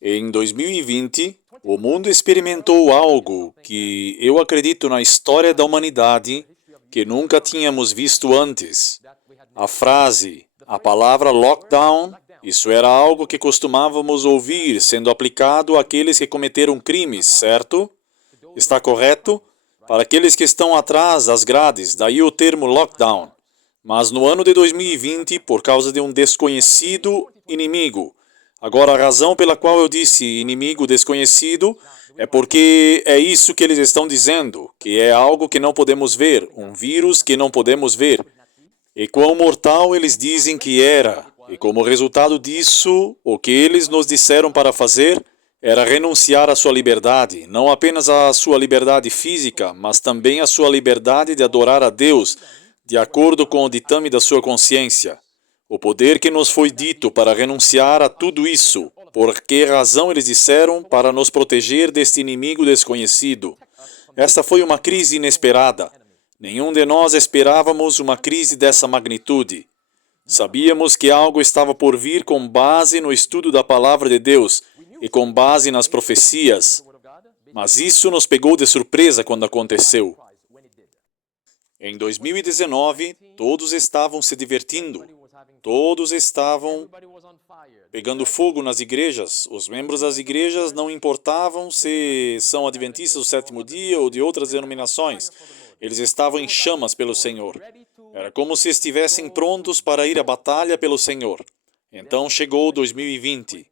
Em 2020, o mundo experimentou algo que eu acredito na história da humanidade que nunca tínhamos visto antes. A frase, a palavra lockdown, isso era algo que costumávamos ouvir sendo aplicado àqueles que cometeram crimes, certo? Está correto? Para aqueles que estão atrás das grades, daí o termo lockdown. Mas no ano de 2020, por causa de um desconhecido inimigo. Agora, a razão pela qual eu disse inimigo desconhecido é porque é isso que eles estão dizendo, que é algo que não podemos ver, um vírus que não podemos ver. E quão mortal eles dizem que era. E como resultado disso, o que eles nos disseram para fazer era renunciar à sua liberdade, não apenas à sua liberdade física, mas também à sua liberdade de adorar a Deus, de acordo com o ditame da sua consciência. O poder que nos foi dito para renunciar a tudo isso, por que razão eles disseram para nos proteger deste inimigo desconhecido. Esta foi uma crise inesperada. Nenhum de nós esperávamos uma crise dessa magnitude. Sabíamos que algo estava por vir com base no estudo da palavra de Deus e com base nas profecias, mas isso nos pegou de surpresa quando aconteceu. Em 2019, todos estavam se divertindo. Todos estavam pegando fogo nas igrejas. Os membros das igrejas não importavam se são adventistas do sétimo dia ou de outras denominações. Eles estavam em chamas pelo Senhor. Era como se estivessem prontos para ir à batalha pelo Senhor. Então chegou 2020.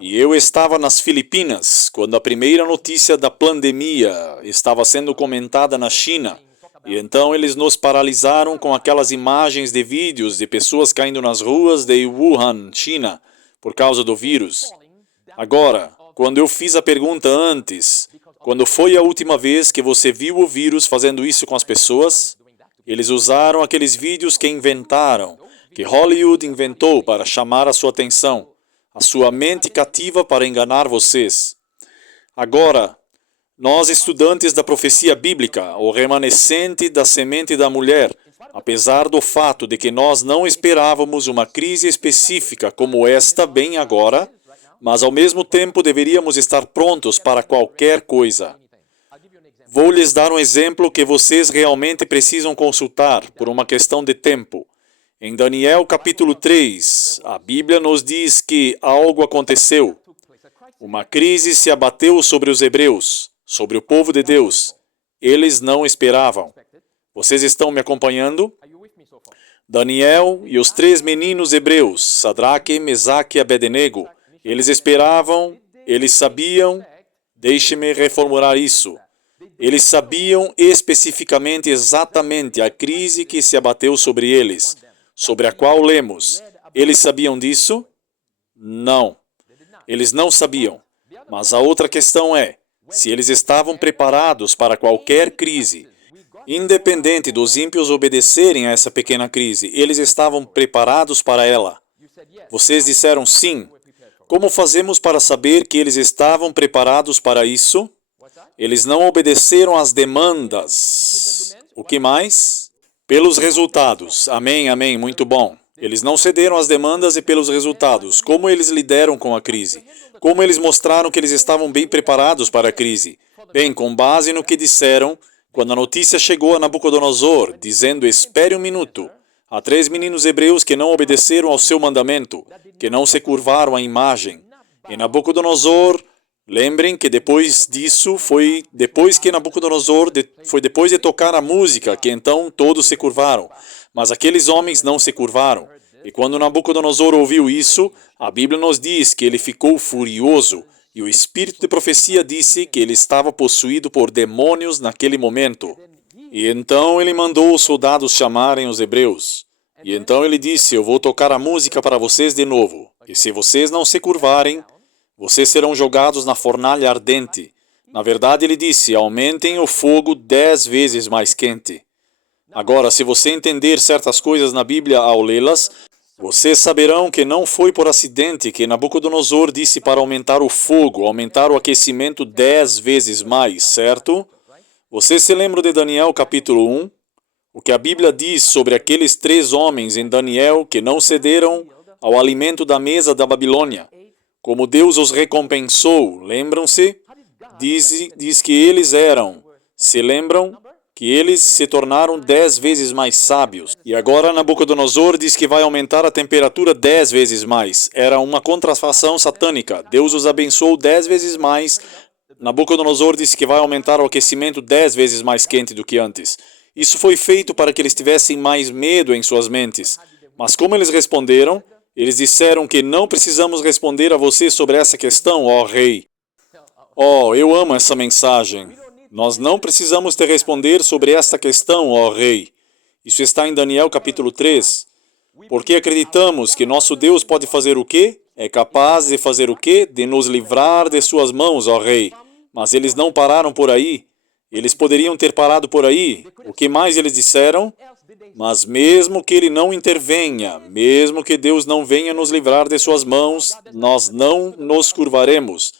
E eu estava nas Filipinas, quando a primeira notícia da pandemia estava sendo comentada na China. E então eles nos paralisaram com aquelas imagens de vídeos de pessoas caindo nas ruas de Wuhan, China, por causa do vírus. Agora, quando eu fiz a pergunta antes, quando foi a última vez que você viu o vírus fazendo isso com as pessoas? Eles usaram aqueles vídeos que inventaram, que Hollywood inventou para chamar a sua atenção, a sua mente cativa para enganar vocês. Agora, nós, estudantes da profecia bíblica, o remanescente da semente da mulher, apesar do fato de que nós não esperávamos uma crise específica como esta bem agora, mas ao mesmo tempo deveríamos estar prontos para qualquer coisa. Vou lhes dar um exemplo que vocês realmente precisam consultar por uma questão de tempo. Em Daniel capítulo 3, a Bíblia nos diz que algo aconteceu. Uma crise se abateu sobre os hebreus, sobre o povo de Deus. Eles não esperavam. Vocês estão me acompanhando? Daniel e os 3 meninos hebreus, Sadraque, Mesaque e Abednego, eles esperavam, eles sabiam, deixe-me reformular isso. Eles sabiam especificamente exatamente a crise que se abateu sobre eles, sobre a qual lemos. Eles sabiam disso? Não. Eles não sabiam. Mas a outra questão é, se eles estavam preparados para qualquer crise, independente dos ímpios obedecerem a essa pequena crise, eles estavam preparados para ela. Vocês disseram sim. Como fazemos para saber que eles estavam preparados para isso? Eles não obedeceram às demandas. O que mais? Pelos resultados. Amém, amém, muito bom. Eles não cederam às demandas e pelos resultados. Como eles lidaram com a crise? Como eles mostraram que eles estavam bem preparados para a crise? Bem, com base no que disseram, quando a notícia chegou a Nabucodonosor, dizendo, espere um minuto, há 3 meninos hebreus que não obedeceram ao seu mandamento, que não se curvaram à imagem. E Nabucodonosor, lembrem que depois disso, foi depois de tocar a música, que então todos se curvaram. Mas aqueles homens não se curvaram. E quando Nabucodonosor ouviu isso, a Bíblia nos diz que ele ficou furioso, e o espírito de profecia disse que ele estava possuído por demônios naquele momento. E então ele mandou os soldados chamarem os hebreus. E então ele disse, eu vou tocar a música para vocês de novo. E se vocês não se curvarem, vocês serão jogados na fornalha ardente. Na verdade, ele disse, aumentem o fogo 10 vezes mais quente. Agora, se você entender certas coisas na Bíblia ao lê-las, vocês saberão que não foi por acidente que Nabucodonosor disse para aumentar o fogo, aumentar o aquecimento 10 vezes mais, certo? Vocês se lembram de Daniel capítulo 1? O que a Bíblia diz sobre aqueles 3 homens em Daniel que não cederam ao alimento da mesa da Babilônia. Como Deus os recompensou, lembram-se? Diz que eles eram, se lembram? Que eles se tornaram 10 vezes mais sábios. E agora Nabucodonosor diz que vai aumentar a temperatura 10 vezes mais. Era uma contrafação satânica. Deus os abençoou 10 vezes mais. Nabucodonosor disse que vai aumentar o aquecimento 10 vezes mais quente do que antes. Isso foi feito para que eles tivessem mais medo em suas mentes. Mas como eles responderam? Eles disseram que não precisamos responder a você sobre essa questão, ó rei. Oh, eu amo essa mensagem. Nós não precisamos te responder sobre esta questão, ó rei. Isso está em Daniel capítulo 3. Porque acreditamos que nosso Deus pode fazer o quê? É capaz de fazer o quê? De nos livrar de suas mãos, ó rei. Mas eles não pararam por aí. Eles poderiam ter parado por aí. O que mais eles disseram? Mas mesmo que Ele não intervenha, mesmo que Deus não venha nos livrar de suas mãos, nós não nos curvaremos.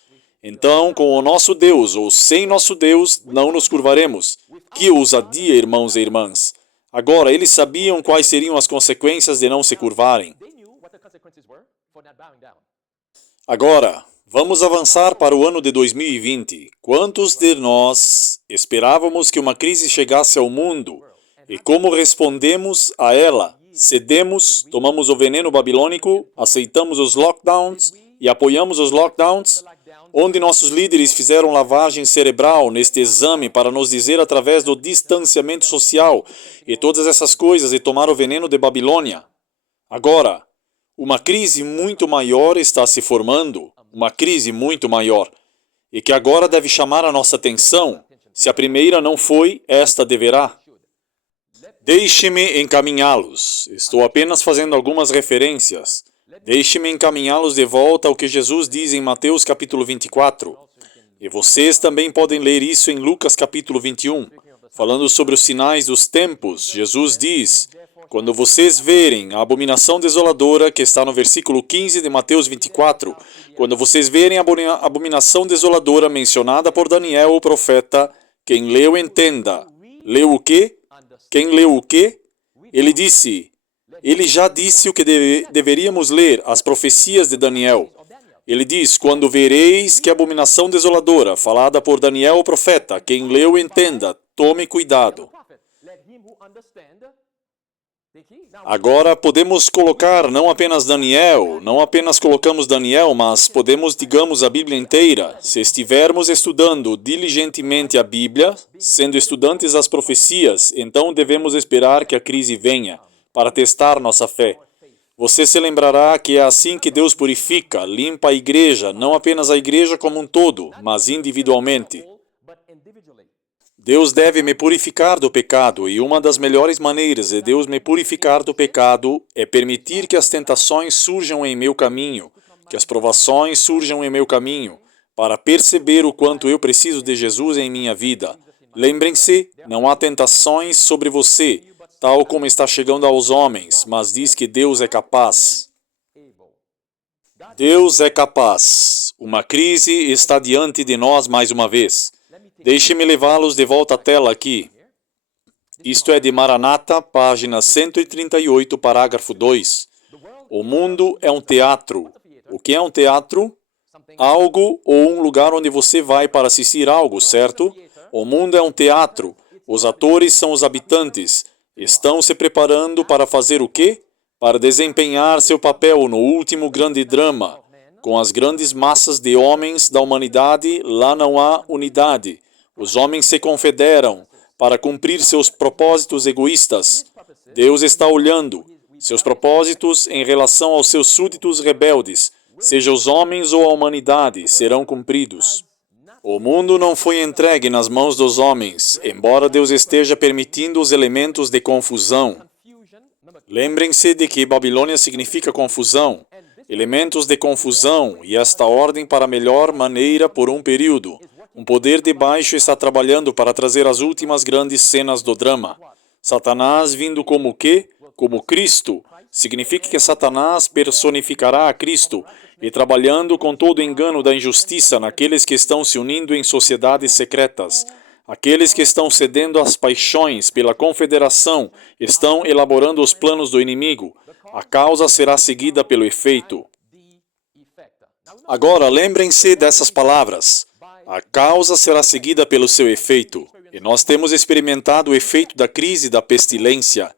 Então, com o nosso Deus ou sem nosso Deus, não nos curvaremos. Que ousadia, irmãos e irmãs! Agora, eles sabiam quais seriam as consequências de não se curvarem. Agora, vamos avançar para o ano de 2020. Quantos de nós esperávamos que uma crise chegasse ao mundo? E como respondemos a ela? Cedemos, tomamos o veneno babilônico, aceitamos os lockdowns e apoiamos os lockdowns? Onde nossos líderes fizeram lavagem cerebral neste exame para nos dizer através do distanciamento social e todas essas coisas e tomar o veneno de Babilônia. Agora, uma crise muito maior está se formando, uma crise muito maior, e que agora deve chamar a nossa atenção. Se a primeira não foi, esta deverá. Deixe-me encaminhá-los. Estou apenas fazendo algumas referências. Deixe-me encaminhá-los de volta ao que Jesus diz em Mateus capítulo 24. E vocês também podem ler isso em Lucas capítulo 21. Falando sobre os sinais dos tempos, Jesus diz: quando vocês verem a abominação desoladora, que está no versículo 15 de Mateus 24, quando vocês verem a abominação desoladora mencionada por Daniel, o profeta, quem leu entenda. Leu o quê? Quem leu o quê? Ele já disse o que deveríamos ler, as profecias de Daniel. Ele diz, quando vereis que a abominação desoladora, falada por Daniel o profeta, quem leu entenda, tome cuidado. Agora podemos colocar não apenas Daniel, não apenas colocamos Daniel, mas podemos, digamos, a Bíblia inteira. Se estivermos estudando diligentemente a Bíblia, sendo estudantes das profecias, então devemos esperar que a crise venha, para testar nossa fé. Você se lembrará que é assim que Deus purifica, limpa a igreja, não apenas a igreja como um todo, mas individualmente. Deus deve me purificar do pecado, e uma das melhores maneiras de Deus me purificar do pecado é permitir que as tentações surjam em meu caminho, que as provações surjam em meu caminho, para perceber o quanto eu preciso de Jesus em minha vida. Lembrem-se, não há tentações sobre você, tal como está chegando aos homens, mas diz que Deus é capaz. Deus é capaz. Uma crise está diante de nós mais uma vez. Deixe-me levá-los de volta à tela aqui. Isto é de Maranata, página 138, parágrafo 2. O mundo é um teatro. O que é um teatro? Algo ou um lugar onde você vai para assistir algo, certo? O mundo é um teatro. Os atores são os habitantes. Estão se preparando para fazer o quê? Para desempenhar seu papel no último grande drama. Com as grandes massas de homens da humanidade, lá não há unidade. Os homens se confederam para cumprir seus propósitos egoístas. Deus está olhando. Seus propósitos em relação aos seus súditos rebeldes, seja os homens ou a humanidade, serão cumpridos. O mundo não foi entregue nas mãos dos homens, embora Deus esteja permitindo os elementos de confusão. Lembrem-se de que Babilônia significa confusão, elementos de confusão e esta ordem para a melhor maneira por um período. Um poder de baixo está trabalhando para trazer as últimas grandes cenas do drama. Satanás vindo como o quê? Como Cristo. Significa que Satanás personificará a Cristo e trabalhando com todo o engano da injustiça naqueles que estão se unindo em sociedades secretas. Aqueles que estão cedendo às paixões pela confederação estão elaborando os planos do inimigo. A causa será seguida pelo efeito. Agora, lembrem-se dessas palavras. A causa será seguida pelo seu efeito. E nós temos experimentado o efeito da crise da pestilência.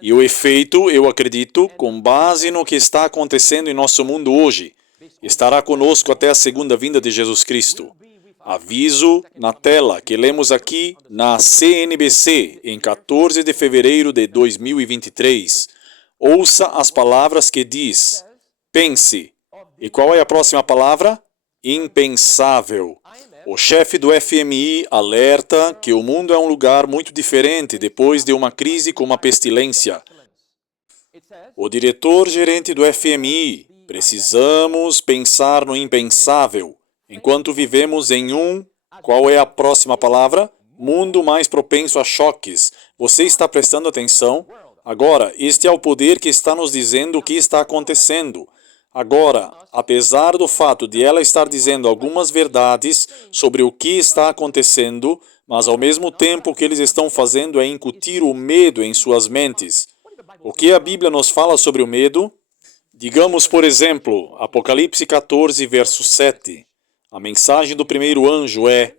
E o efeito, eu acredito, com base no que está acontecendo em nosso mundo hoje, estará conosco até a segunda vinda de Jesus Cristo. Aviso na tela que lemos aqui na CNBC em 14 de fevereiro de 2023. Ouça as palavras que diz: pense. E qual é a próxima palavra? Impensável. O chefe do FMI alerta que o mundo é um lugar muito diferente depois de uma crise como a pestilência. O diretor-gerente do FMI: precisamos pensar no impensável. Enquanto vivemos em qual é a próxima palavra? Mundo mais propenso a choques. Você está prestando atenção? Agora, este é o poder que está nos dizendo o que está acontecendo. Agora, apesar do fato de ela estar dizendo algumas verdades sobre o que está acontecendo, mas ao mesmo tempo o que eles estão fazendo é incutir o medo em suas mentes. O que a Bíblia nos fala sobre o medo? Digamos, por exemplo, Apocalipse 14, verso 7. A mensagem do primeiro anjo é: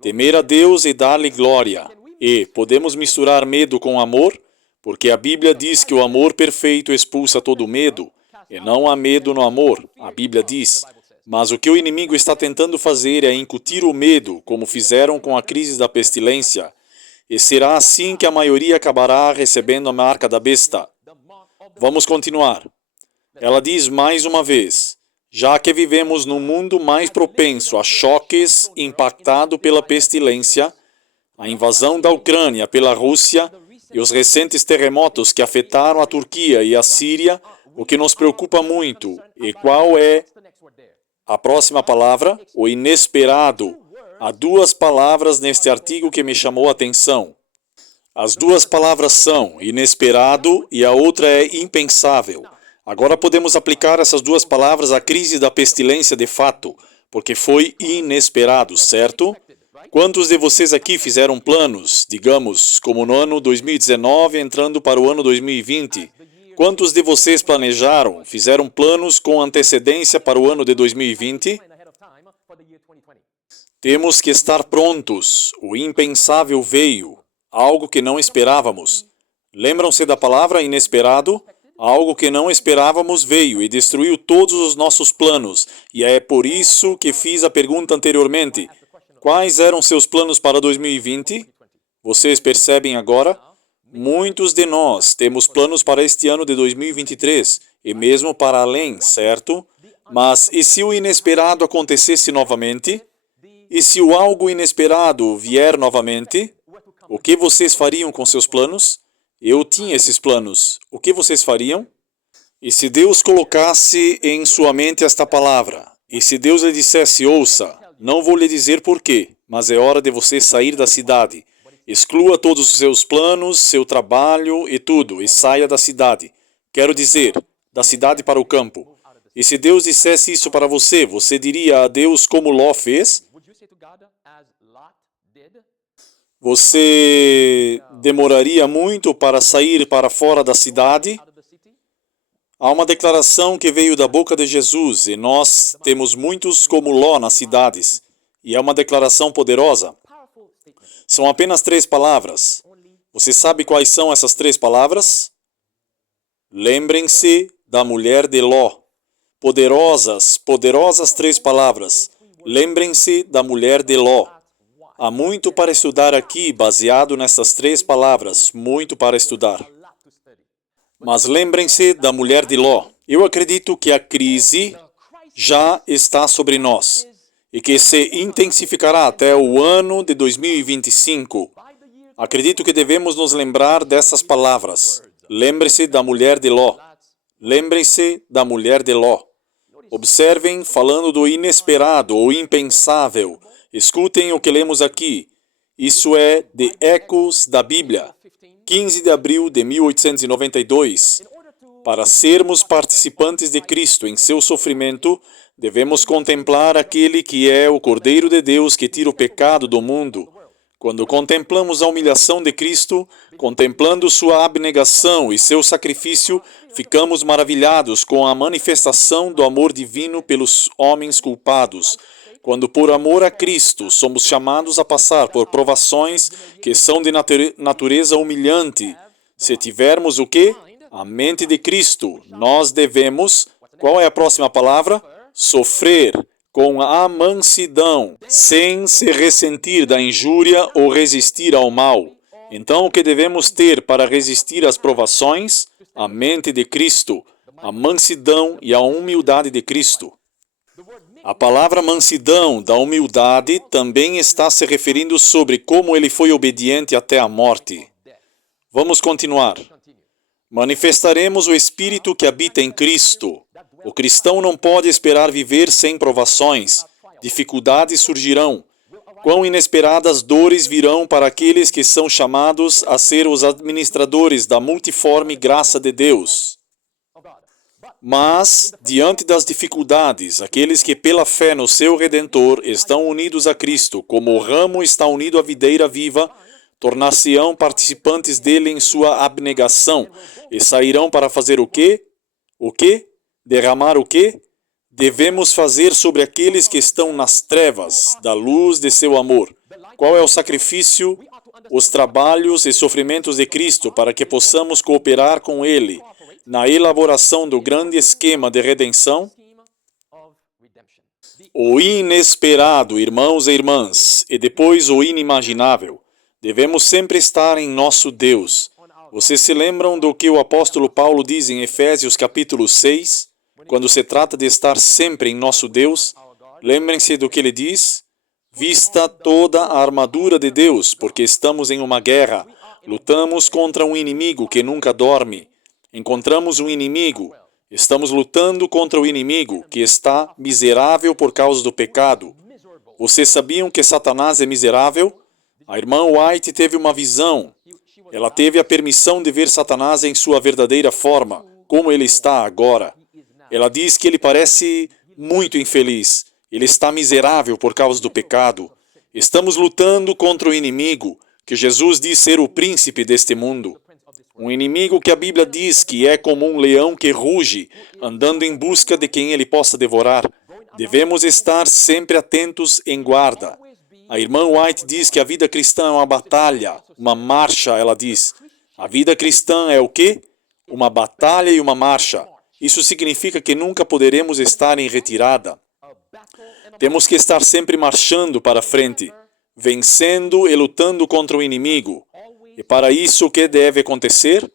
temer a Deus e dar-lhe glória. E podemos misturar medo com amor? Porque a Bíblia diz que o amor perfeito expulsa todo medo, e não há medo no amor, a Bíblia diz. Mas o que o inimigo está tentando fazer é incutir o medo, como fizeram com a crise da pestilência. E será assim que a maioria acabará recebendo a marca da besta. Vamos continuar. Ela diz mais uma vez: já que vivemos num mundo mais propenso a choques impactado pela pestilência, a invasão da Ucrânia pela Rússia e os recentes terremotos que afetaram a Turquia e a Síria, o que nos preocupa muito. E qual é a próxima palavra? O inesperado. Há duas palavras neste artigo que me chamou a atenção. As duas palavras são inesperado e a outra é impensável. Agora podemos aplicar essas duas palavras à crise da pestilência de fato, porque foi inesperado, certo? Quantos de vocês aqui fizeram planos, digamos, como no ano 2019 entrando para o ano 2020? Quantos de vocês planejaram, fizeram planos com antecedência para o ano de 2020? Temos que estar prontos. O impensável veio, algo que não esperávamos. Lembram-se da palavra inesperado? Algo que não esperávamos veio e destruiu todos os nossos planos. E é por isso que fiz a pergunta anteriormente. Quais eram seus planos para 2020? Vocês percebem agora? Muitos de nós temos planos para este ano de 2023 e mesmo para além, certo? Mas e se o inesperado acontecesse novamente? E se o algo inesperado vier novamente? O que vocês fariam com seus planos? Eu tinha esses planos. O que vocês fariam? E se Deus colocasse em sua mente esta palavra? E se Deus lhe dissesse: ouça, não vou lhe dizer por quê, mas é hora de você sair da cidade. Exclua todos os seus planos, seu trabalho e tudo, e saia da cidade. Quero dizer, da cidade para o campo. E se Deus dissesse isso para você, você diria a Deus como Ló fez? Você demoraria muito para sair para fora da cidade? Há uma declaração que veio da boca de Jesus, e nós temos muitos como Ló nas cidades. E é uma declaração poderosa. São apenas 3 palavras. Você sabe quais são essas 3 palavras? Lembrem-se da mulher de Ló. Poderosas 3 palavras. Lembrem-se da mulher de Ló. Há muito para estudar aqui, baseado nessas 3 palavras. Muito para estudar. Mas lembrem-se da mulher de Ló. Eu acredito que a crise já está sobre nós e que se intensificará até o ano de 2025. Acredito que devemos nos lembrar dessas palavras. Lembre-se da mulher de Ló. Lembre-se da mulher de Ló. Observem, falando do inesperado ou impensável. Escutem o que lemos aqui. Isso é de Ecos da Bíblia, 15 de abril de 1892. Para sermos participantes de Cristo em seu sofrimento, devemos contemplar aquele que é o Cordeiro de Deus que tira o pecado do mundo. Quando contemplamos a humilhação de Cristo, contemplando sua abnegação e seu sacrifício, ficamos maravilhados com a manifestação do amor divino pelos homens culpados. Quando por amor a Cristo somos chamados a passar por provações que são de natureza humilhante, se tivermos o quê? A mente de Cristo, nós devemos, qual é a próxima palavra? Sofrer com a mansidão, sem se ressentir da injúria ou resistir ao mal. Então, o que devemos ter para resistir às provações? A mente de Cristo, a mansidão e a humildade de Cristo. A palavra mansidão da humildade também está se referindo sobre como ele foi obediente até a morte. Vamos continuar. Manifestaremos o Espírito que habita em Cristo. O cristão não pode esperar viver sem provações. Dificuldades surgirão. Quão inesperadas dores virão para aqueles que são chamados a ser os administradores da multiforme graça de Deus. Mas, diante das dificuldades, aqueles que pela fé no seu Redentor estão unidos a Cristo, como o ramo está unido à videira viva, tornar-se-ão participantes dele em sua abnegação e sairão para fazer o quê? O quê? Derramar o quê? Devemos fazer sobre aqueles que estão nas trevas, da luz de seu amor. Qual é o sacrifício, os trabalhos e sofrimentos de Cristo para que possamos cooperar com Ele na elaboração do grande esquema de redenção? O inesperado, irmãos e irmãs, e depois o inimaginável. Devemos sempre estar em nosso Deus. Vocês se lembram do que o apóstolo Paulo diz em Efésios capítulo 6? Quando se trata de estar sempre em nosso Deus, lembrem-se do que ele diz: vista toda a armadura de Deus, porque estamos em uma guerra. Lutamos contra um inimigo que nunca dorme. Encontramos um inimigo. Estamos lutando contra o inimigo que está miserável por causa do pecado. Vocês sabiam que Satanás é miserável? A irmã White teve uma visão. Ela teve a permissão de ver Satanás em sua verdadeira forma, como ele está agora. Ela diz que ele parece muito infeliz. Ele está miserável por causa do pecado. Estamos lutando contra o inimigo, que Jesus diz ser o príncipe deste mundo. Um inimigo que a Bíblia diz que é como um leão que ruge, andando em busca de quem ele possa devorar. Devemos estar sempre atentos em guarda. A irmã White diz que a vida cristã é uma batalha, uma marcha, ela diz. A vida cristã é o quê? Uma batalha e uma marcha. Isso significa que nunca poderemos estar em retirada. Temos que estar sempre marchando para frente, vencendo e lutando contra o inimigo. E para isso, o que deve acontecer?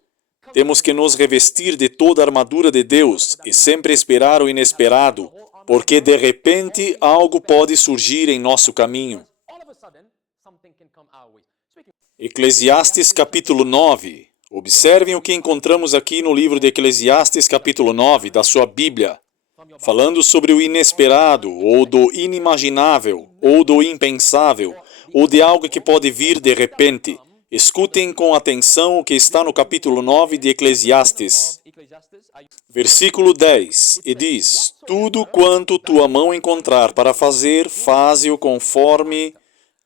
Temos que nos revestir de toda a armadura de Deus e sempre esperar o inesperado, porque de repente algo pode surgir em nosso caminho. Eclesiastes capítulo 9. Observem o que encontramos aqui no livro de Eclesiastes capítulo 9 da sua Bíblia, falando sobre o inesperado, ou do inimaginável, ou do impensável, ou de algo que pode vir de repente. Escutem com atenção o que está no capítulo 9 de Eclesiastes. Versículo 10, e diz: tudo quanto tua mão encontrar para fazer, faze-o conforme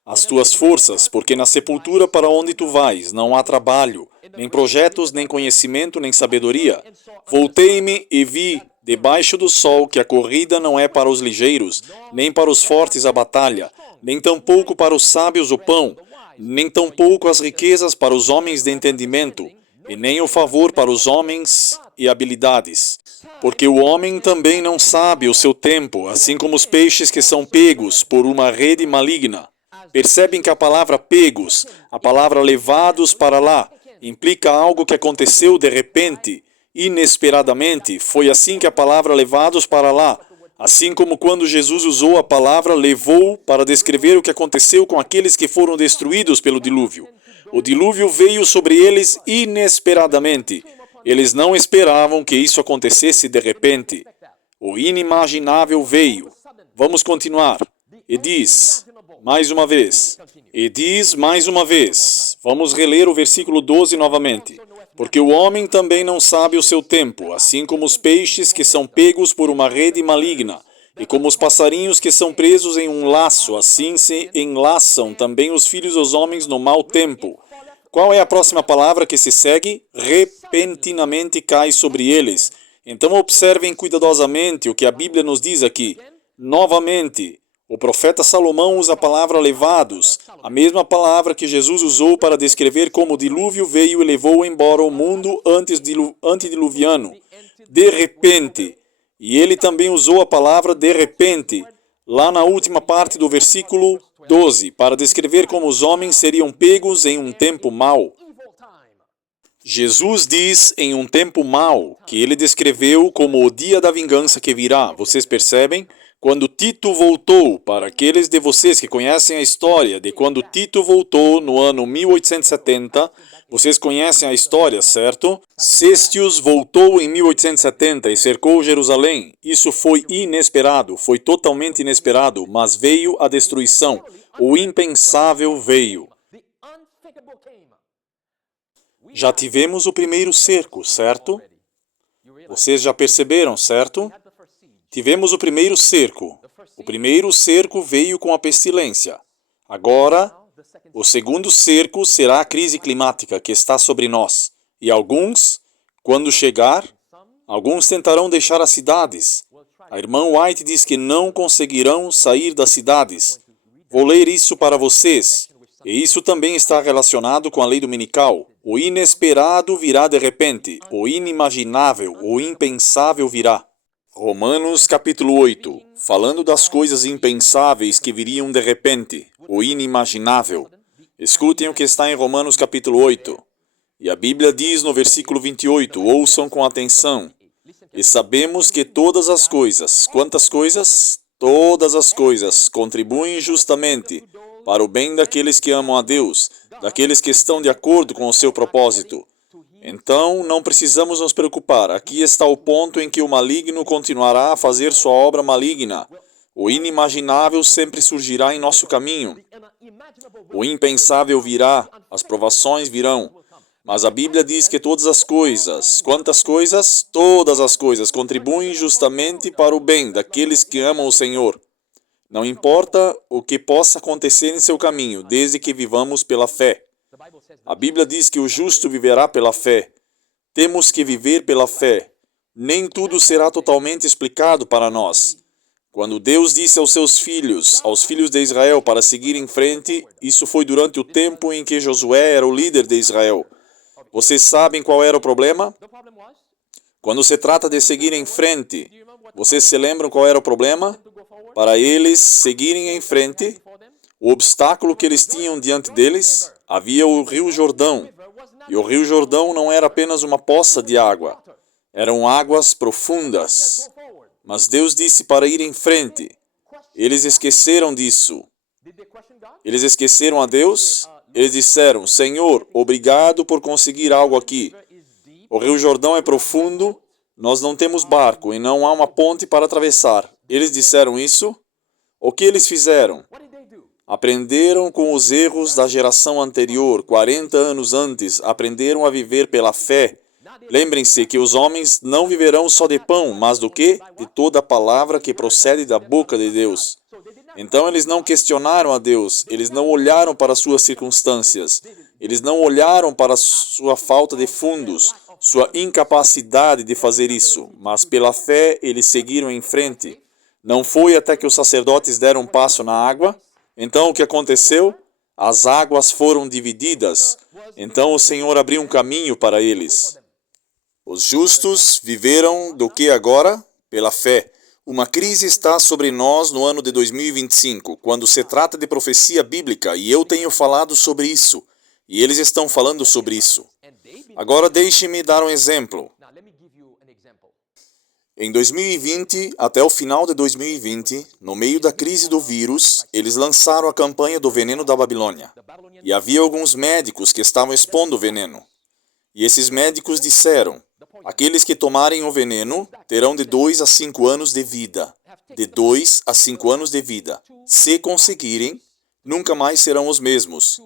as tuas forças, porque na sepultura para onde tu vais não há trabalho, nem projetos, nem conhecimento, nem sabedoria. Voltei-me e vi debaixo do sol que a corrida não é para os ligeiros, nem para os fortes a batalha, nem tampouco para os sábios o pão, nem tampouco as riquezas para os homens de entendimento, e nem o favor para os homens e habilidades. Porque o homem também não sabe o seu tempo, assim como os peixes que são pegos por uma rede maligna. Percebem que a palavra pegos, a palavra levados para lá, implica algo que aconteceu de repente, inesperadamente. Foi assim que a palavra levados para lá, assim como quando Jesus usou a palavra levou para descrever o que aconteceu com aqueles que foram destruídos pelo dilúvio. O dilúvio veio sobre eles inesperadamente. Eles não esperavam que isso acontecesse de repente. O inimaginável veio. Vamos continuar. E diz, mais uma vez. E diz mais uma vez. Vamos reler o versículo 12 novamente. Porque o homem também não sabe o seu tempo, assim como os peixes que são pegos por uma rede maligna, E como os passarinhos que são presos em um laço, assim se enlaçam também os filhos dos homens no mau tempo. Qual é a próxima palavra que se segue? Repentinamente cai sobre eles. Então observem cuidadosamente o que a Bíblia nos diz aqui. Novamente, o profeta Salomão usa a palavra levados, a mesma palavra que Jesus usou para descrever como o dilúvio veio e levou embora o mundo antediluviano. De repente. E ele também usou a palavra de repente, lá na última parte do versículo 12, para descrever como os homens seriam pegos em um tempo mau. Jesus diz em um tempo mau, que ele descreveu como o dia da vingança que virá. Vocês percebem? Quando Tito voltou, para aqueles de vocês que conhecem a história de quando Tito voltou no ano 1870, vocês conhecem a história, certo? Cestius voltou em 1870 e cercou Jerusalém. Isso foi inesperado, foi totalmente inesperado, mas veio a destruição. O impensável veio. Já tivemos o primeiro cerco, certo? Vocês já perceberam, certo? Tivemos o primeiro cerco. O primeiro cerco veio com a pestilência. Agora, o segundo cerco será a crise climática que está sobre nós. E alguns, quando chegar, alguns tentarão deixar as cidades. A irmã White diz que não conseguirão sair das cidades. Vou ler isso para vocês. E isso também está relacionado com a lei dominical. O inesperado virá de repente. O inimaginável, o impensável virá. Romanos capítulo 8, falando das coisas impensáveis que viriam de repente, o inimaginável. Escutem o que está em Romanos capítulo 8. E a Bíblia diz no versículo 28, ouçam com atenção. E sabemos que todas as coisas, quantas coisas? Todas as coisas contribuem justamente para o bem daqueles que amam a Deus, daqueles que estão de acordo com o seu propósito. Então, não precisamos nos preocupar. Aqui está o ponto em que o maligno continuará a fazer sua obra maligna. O inimaginável sempre surgirá em nosso caminho. O impensável virá, as provações virão. Mas a Bíblia diz que todas as coisas, quantas coisas? Todas as coisas contribuem justamente para o bem daqueles que amam o Senhor. Não importa o que possa acontecer em seu caminho, desde que vivamos pela fé. A Bíblia diz que o justo viverá pela fé. Temos que viver pela fé. Nem tudo será totalmente explicado para nós. Quando Deus disse aos seus filhos, aos filhos de Israel, para seguir em frente, isso foi durante o tempo em que Josué era o líder de Israel. Vocês sabem qual era o problema? Quando se trata de seguir em frente, vocês se lembram qual era o problema? Para eles seguirem em frente, o obstáculo que eles tinham diante deles, havia o Rio Jordão. E o Rio Jordão não era apenas uma poça de água. Eram águas profundas. Mas Deus disse para ir em frente. Eles esqueceram disso. Eles esqueceram a Deus. Eles disseram, Senhor, obrigado por conseguir algo aqui. O Rio Jordão é profundo, nós não temos barco e não há uma ponte para atravessar. Eles disseram isso. O que eles fizeram? Aprenderam com os erros da geração anterior, 40 anos antes, aprenderam a viver pela fé. Lembrem-se que os homens não viverão só de pão, mas do quê? De toda a palavra que procede da boca de Deus. Então eles não questionaram a Deus, eles não olharam para suas circunstâncias, eles não olharam para sua falta de fundos, sua incapacidade de fazer isso, mas pela fé eles seguiram em frente. Não foi até que os sacerdotes deram um passo na água. Então o que aconteceu? As águas foram divididas. Então o Senhor abriu um caminho para eles. Os justos viveram do que agora? Pela fé. Uma crise está sobre nós no ano de 2025, quando se trata de profecia bíblica, e eu tenho falado sobre isso, e eles estão falando sobre isso. Agora deixe-me dar um exemplo. Em 2020, até o final de 2020, no meio da crise do vírus, eles lançaram a campanha do veneno da Babilônia. E havia alguns médicos que estavam expondo o veneno. E esses médicos disseram, aqueles que tomarem o veneno terão de 2 a 5 anos de vida. De 2 a 5 anos de vida. Se conseguirem, nunca mais serão os mesmos.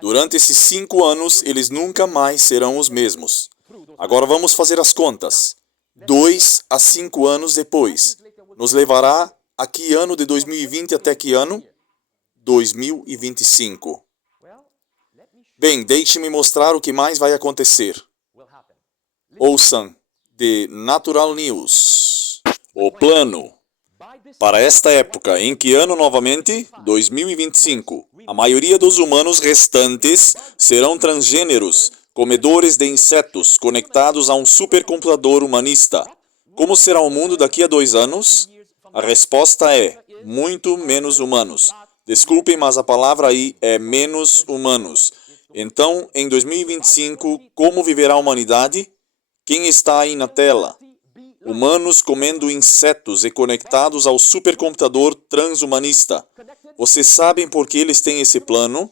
Durante esses 5 anos, eles nunca mais serão os mesmos. Agora vamos fazer as contas. 2 a 5 anos depois, nos levará A que ano de 2020 até que ano? 2025. Bem, deixe-me mostrar o que mais vai acontecer. Ouçam, de Natural News. O plano. Para esta época, em que ano novamente? 2025. A maioria dos humanos restantes serão transgêneros, comedores de insetos, conectados a um supercomputador humanista. Como será o mundo daqui a 2 anos? A resposta é muito menos humanos. Desculpem, mas a palavra aí é menos humanos. Então, em 2025, como viverá a humanidade? Quem está aí na tela? Humanos comendo insetos e conectados ao supercomputador transhumanista. Vocês sabem por que eles têm esse plano?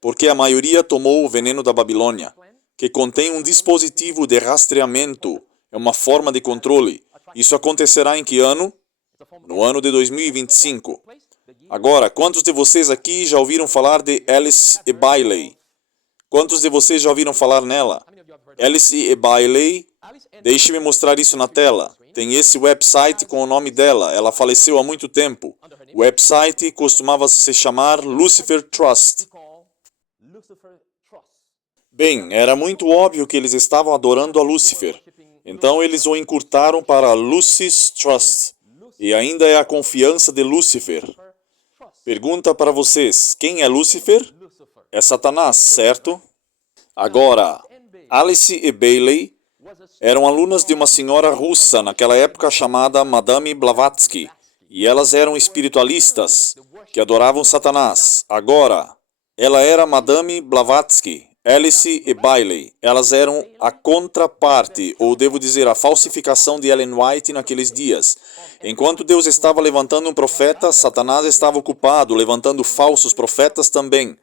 Porque a maioria tomou o veneno da Babilônia, que contém um dispositivo de rastreamento, é uma forma de controle. Isso acontecerá em que ano? No ano de 2025. Agora, quantos de vocês aqui já ouviram falar de Alice E. Bailey? Quantos de vocês já ouviram falar nela? Alice E. Bailey, deixe-me mostrar isso na tela. Tem esse website com o nome dela. Ela faleceu há muito tempo. O website costumava se chamar Lucifer Trust. Bem, era muito óbvio que eles estavam adorando a Lúcifer. Então eles o encurtaram para Lucis Trust. E ainda é a confiança de Lúcifer. Pergunta para vocês, quem é Lúcifer? É Satanás, certo? Agora, Alice e Bailey eram alunas de uma senhora russa naquela época chamada Madame Blavatsky. E elas eram espiritualistas que adoravam Satanás. Agora, ela era Madame Blavatsky, Alice e Bailey. Elas eram a contraparte, ou devo dizer, a falsificação de Ellen White naqueles dias. Enquanto Deus estava levantando um profeta, Satanás estava ocupado, levantando falsos profetas também.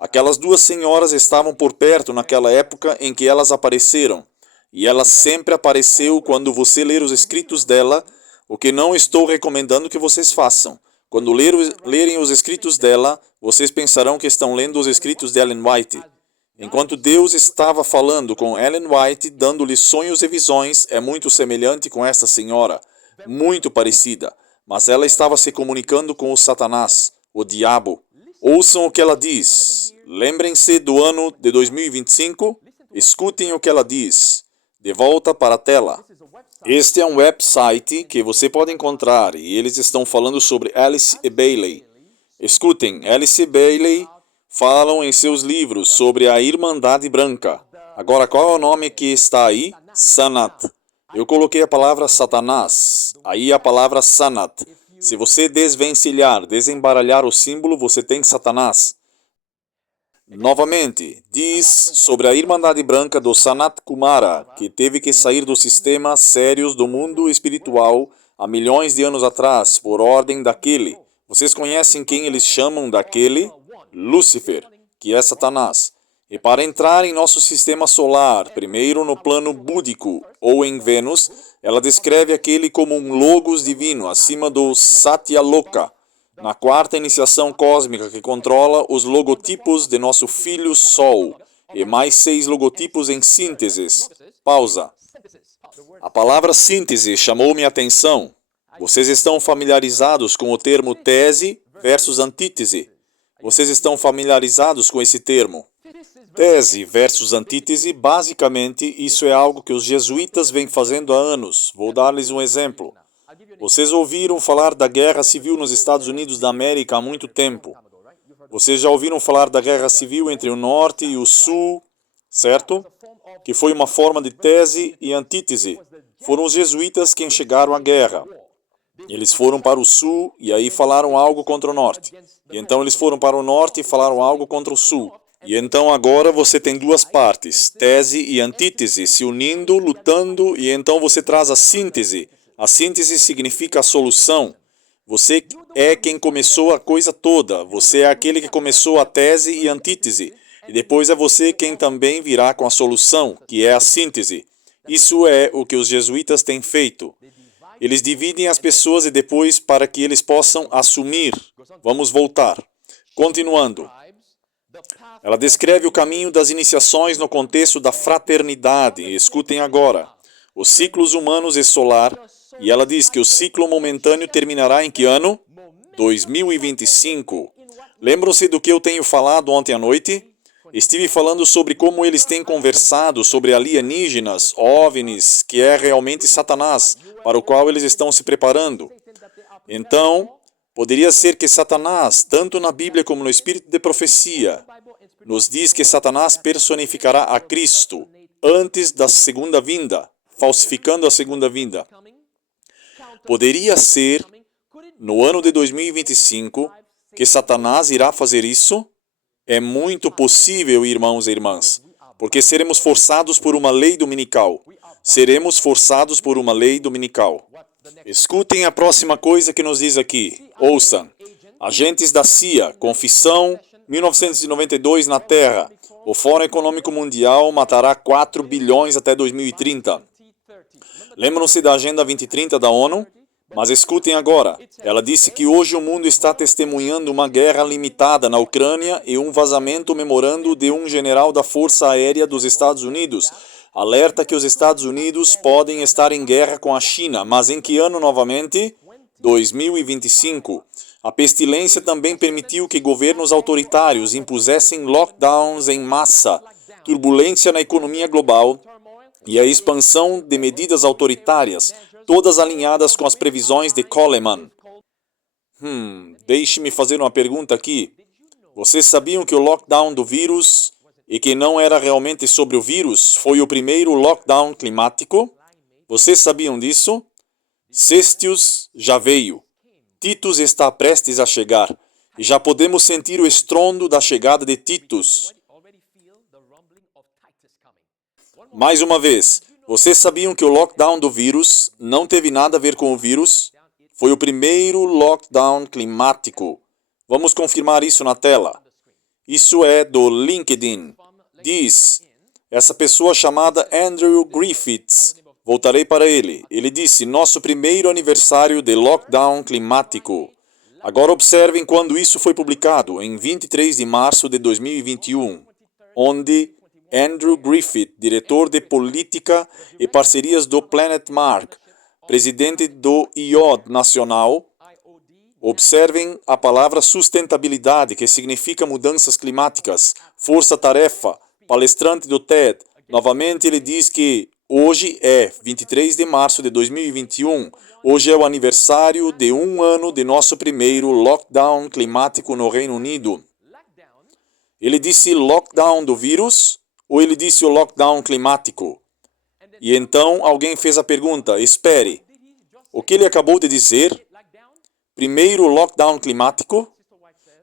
Aquelas duas senhoras estavam por perto naquela época em que elas apareceram. E ela sempre apareceu quando você ler os escritos dela, o que não estou recomendando que vocês façam. Quando lerem os escritos dela, vocês pensarão que estão lendo os escritos de Ellen White. Enquanto Deus estava falando com Ellen White, dando-lhe sonhos e visões, é muito semelhante com esta senhora, muito parecida, mas ela estava se comunicando com o Satanás, o diabo. Ouçam o que ela diz. Lembrem-se do ano de 2025. Escutem o que ela diz. De volta para a tela. Este é um website que você pode encontrar e eles estão falando sobre Alice e Bailey. Escutem, Alice e Bailey falam em seus livros sobre a Irmandade Branca. Agora, qual é o nome que está aí? Sanat. Eu coloquei a palavra Satanás. Aí a palavra Sanat. Se você desvencilhar, desembaralhar o símbolo, você tem Satanás. Novamente, diz sobre a Irmandade Branca do Sanat Kumara, que teve que sair dos sistemas sérios do mundo espiritual há milhões de anos atrás, por ordem daquele. Vocês conhecem quem eles chamam daquele? Lúcifer, que é Satanás. E para entrar em nosso sistema solar, primeiro no plano búdico ou em Vênus, ela descreve aquele como um logos divino, acima do Satyaloka, na quarta iniciação cósmica que controla os logotipos de nosso filho Sol, e mais 6 logotipos em sínteses. Pausa. A palavra síntese chamou minha atenção. Vocês estão familiarizados com o termo tese versus antítese. Vocês estão familiarizados com esse termo. Tese versus antítese, basicamente, isso é algo que os jesuítas vêm fazendo há anos. Vou dar-lhes um exemplo. Vocês ouviram falar da guerra civil nos Estados Unidos da América há muito tempo. Vocês já ouviram falar da guerra civil entre o Norte e o Sul, certo? Que foi uma forma de tese e antítese. Foram os jesuítas quem chegaram à guerra. Eles foram para o Sul e aí falaram algo contra o Norte. E então eles foram para o Norte e falaram algo contra o Sul. E então agora você tem duas partes, tese e antítese, se unindo, lutando, e então você traz a síntese. A síntese significa a solução. Você é quem começou a coisa toda. Você é aquele que começou a tese e a antítese. E depois é você quem também virá com a solução, que é a síntese. Isso é o que os jesuítas têm feito. Eles dividem as pessoas e depois para que eles possam assumir. Vamos voltar. Continuando. Ela descreve o caminho das iniciações no contexto da fraternidade. Escutem agora. Os ciclos humanos e solar E ela diz que o ciclo momentâneo terminará em que ano? 2025. Lembram-se do que eu tenho falado ontem à noite? Estive falando sobre como eles têm conversado sobre alienígenas, OVNIs, que é realmente Satanás, para o qual eles estão se preparando. Então, poderia ser que Satanás, tanto na Bíblia como no Espírito de Profecia, nos diz que Satanás personificará a Cristo antes da segunda vinda, falsificando a segunda vinda. Poderia ser, no ano de 2025, que Satanás irá fazer isso? É muito possível, irmãos e irmãs, porque seremos forçados por uma lei dominical. Seremos forçados por uma lei dominical. Escutem a próxima coisa que nos diz aqui. Ouçam. Agentes da CIA, Confissão, 1992 na Terra. O Fórum Econômico Mundial matará 4 bilhões até 2030. Lembram-se da Agenda 2030 da ONU? Mas escutem agora. Ela disse que hoje o mundo está testemunhando uma guerra limitada na Ucrânia e um vazamento memorando de um general da Força Aérea dos Estados Unidos. Alerta que os Estados Unidos podem estar em guerra com a China, mas em que ano novamente? 2025. A pestilência também permitiu que governos autoritários impusessem lockdowns em massa, turbulência na economia global e a expansão de medidas autoritárias, todas alinhadas com as previsões de Coleman. Deixe-me fazer uma pergunta aqui. Vocês sabiam que o lockdown do vírus, e que não era realmente sobre o vírus, foi o primeiro lockdown climático? Vocês sabiam disso? Cestius já veio. Titus está prestes a chegar. E já podemos sentir o estrondo da chegada de Titus. Mais uma vez, vocês sabiam que o lockdown do vírus não teve nada a ver com o vírus? Foi o primeiro lockdown climático. Vamos confirmar isso na tela. Isso é do LinkedIn. Diz, essa pessoa chamada Andrew Griffiths, voltarei para ele. Ele disse, nosso primeiro aniversário de lockdown climático. Agora observem quando isso foi publicado, em 23 de março de 2021, onde Andrew Griffith, diretor de política e parcerias do Planet Mark, presidente do IOD Nacional. Observem a palavra sustentabilidade, que significa mudanças climáticas, força-tarefa, palestrante do TED. Novamente ele diz que hoje é 23 de março de 2021, hoje é o aniversário de 1 ano de nosso primeiro lockdown climático no Reino Unido. Ele disse lockdown do vírus? Ou ele disse o lockdown climático? E então alguém fez a pergunta, espere, o que ele acabou de dizer? Primeiro lockdown climático?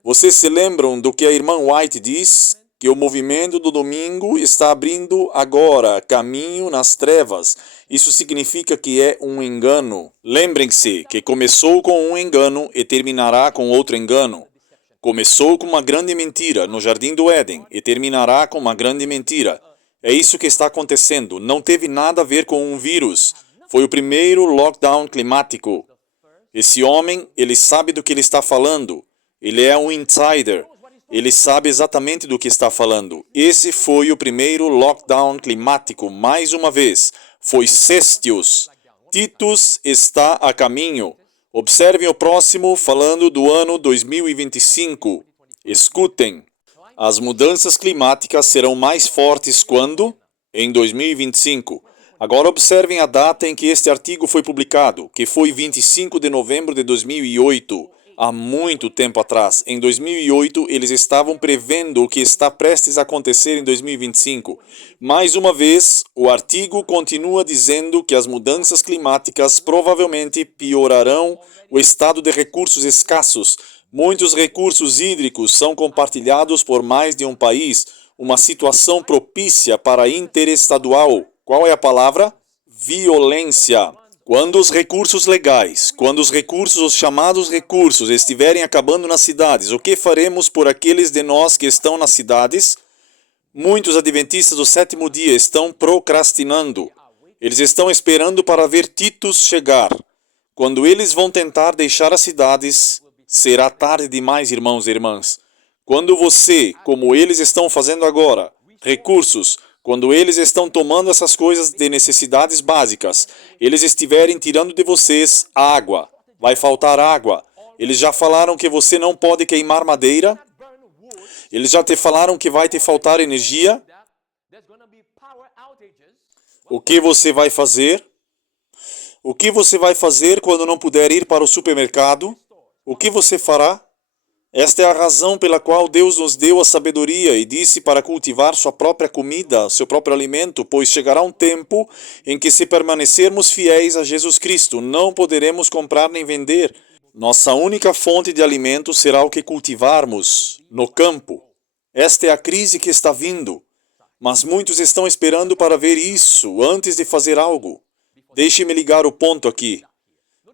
Vocês se lembram do que a irmã White diz? Que o movimento do domingo está abrindo agora caminho nas trevas. Isso significa que é um engano. Lembrem-se que começou com um engano e terminará com outro engano. Começou com uma grande mentira no Jardim do Éden e terminará com uma grande mentira. É isso que está acontecendo. Não teve nada a ver com um vírus. Foi o primeiro lockdown climático. Esse homem, ele sabe do que ele está falando. Ele é um insider. Ele sabe exatamente do que está falando. Esse foi o primeiro lockdown climático. Mais uma vez, foi Cestius. Titus está a caminho. Observem o próximo falando do ano 2025. Escutem. As mudanças climáticas serão mais fortes quando? Em 2025. Agora observem a data em que este artigo foi publicado, que foi 25 de novembro de 2008. Há muito tempo atrás. Em 2008, eles estavam prevendo o que está prestes a acontecer em 2025. Mais uma vez, o artigo continua dizendo que as mudanças climáticas provavelmente piorarão o estado de recursos escassos. Muitos recursos hídricos são compartilhados por mais de um país. Uma situação propícia para interestadual. Qual é a palavra? Violência. Quando os recursos legais, os chamados recursos, estiverem acabando nas cidades, o que faremos por aqueles de nós que estão nas cidades? Muitos adventistas do sétimo dia estão procrastinando. Eles estão esperando para ver Titus chegar. Quando eles vão tentar deixar as cidades, será tarde demais, irmãos e irmãs. Quando você, como eles estão fazendo agora, recursos, quando eles estão tomando essas coisas de necessidades básicas, eles estiverem tirando de vocês água, vai faltar água. Eles já falaram que você não pode queimar madeira. Eles já te falaram que vai te faltar energia. O que você vai fazer? O que você vai fazer quando não puder ir para o supermercado? O que você fará? Esta é a razão pela qual Deus nos deu a sabedoria e disse para cultivar sua própria comida, seu próprio alimento, pois chegará um tempo em que, se permanecermos fiéis a Jesus Cristo, não poderemos comprar nem vender. Nossa única fonte de alimento será o que cultivarmos no campo. Esta é a crise que está vindo, mas muitos estão esperando para ver isso antes de fazer algo. Deixe-me ligar o ponto aqui.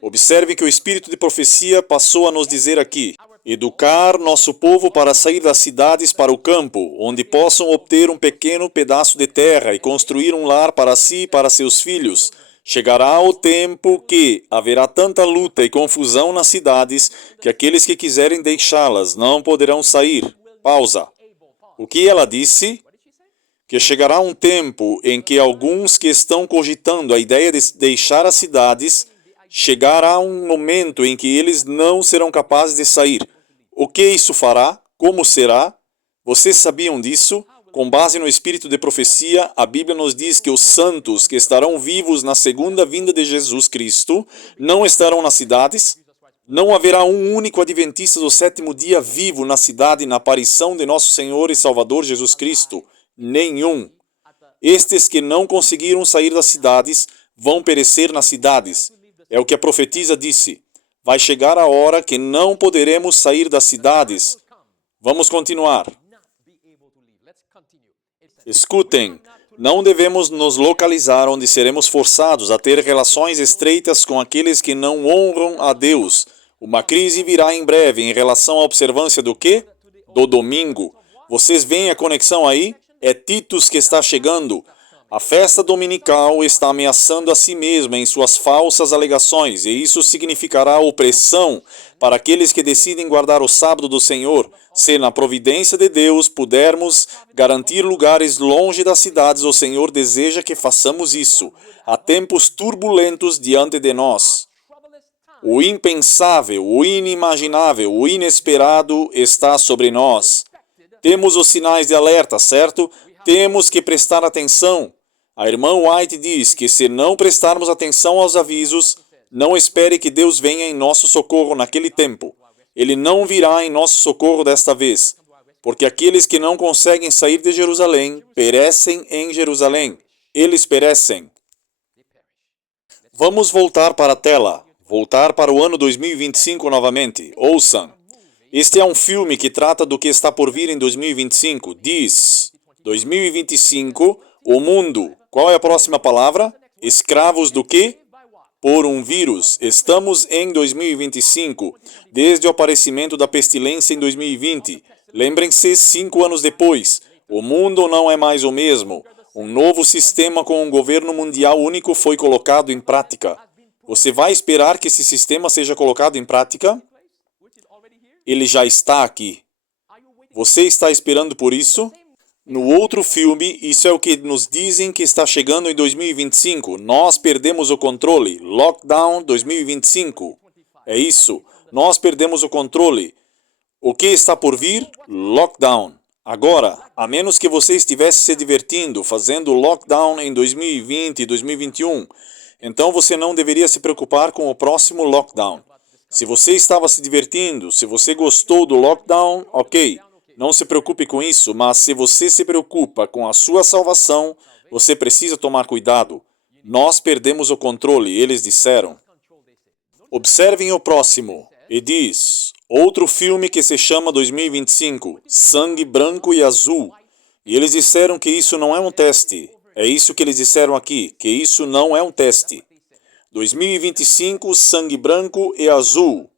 Observe que o Espírito de profecia passou a nos dizer aqui: educar nosso povo para sair das cidades para o campo, onde possam obter um pequeno pedaço de terra e construir um lar para si e para seus filhos. Chegará o tempo que haverá tanta luta e confusão nas cidades que aqueles que quiserem deixá-las não poderão sair. Pausa. O que ela disse? Que chegará um tempo em que alguns que estão cogitando a ideia de deixar as cidades, chegará um momento em que eles não serão capazes de sair. O que isso fará? Como será? Vocês sabiam disso? Com base no espírito de profecia, a Bíblia nos diz que os santos que estarão vivos na segunda vinda de Jesus Cristo não estarão nas cidades. Não haverá um único adventista do sétimo dia vivo na cidade na aparição de nosso Senhor e Salvador Jesus Cristo. Nenhum. Estes que não conseguiram sair das cidades vão perecer nas cidades. É o que a profetisa disse. Vai chegar a hora que não poderemos sair das cidades. Vamos continuar. Escutem, não devemos nos localizar onde seremos forçados a ter relações estreitas com aqueles que não honram a Deus. Uma crise virá em breve em relação à observância do quê? Do domingo. Vocês veem a conexão aí? É Titus que está chegando. A festa dominical está ameaçando a si mesma em suas falsas alegações, e isso significará opressão para aqueles que decidem guardar o sábado do Senhor. Se na providência de Deus pudermos garantir lugares longe das cidades, o Senhor deseja que façamos isso. Há tempos turbulentos diante de nós. O impensável, o inimaginável, o inesperado está sobre nós. Temos os sinais de alerta, certo? Temos que prestar atenção. A irmã White diz que se não prestarmos atenção aos avisos, não espere que Deus venha em nosso socorro naquele tempo. Ele não virá em nosso socorro desta vez, porque aqueles que não conseguem sair de Jerusalém perecem em Jerusalém. Eles perecem. Vamos voltar para a tela. Voltar para o ano 2025 novamente. Ouçam. Este é um filme que trata do que está por vir em 2025. Diz: 2025, o mundo. Qual é a próxima palavra? Escravos do quê? Por um vírus. Estamos em 2025, desde o aparecimento da pestilência em 2020. Lembrem-se, 5 anos depois, o mundo não é mais o mesmo. Um novo sistema com um governo mundial único foi colocado em prática. Você vai esperar que esse sistema seja colocado em prática? Ele já está aqui. Você está esperando por isso? No outro filme, isso é o que nos dizem que está chegando em 2025. Nós perdemos o controle. Lockdown 2025. É isso. Nós perdemos o controle. O que está por vir? Lockdown. Agora, a menos que você estivesse se divertindo fazendo lockdown em 2020 e 2021, então você não deveria se preocupar com o próximo lockdown. Se você estava se divertindo, se você gostou do lockdown, ok. Não se preocupe com isso, mas se você se preocupa com a sua salvação, você precisa tomar cuidado. Nós perdemos o controle, eles disseram. Observem o próximo. E diz, outro filme que se chama 2025, Sangue Branco e Azul. E eles disseram que isso não é um teste. É isso que eles disseram aqui, que isso não é um teste. 2025, Sangue Branco e Azul.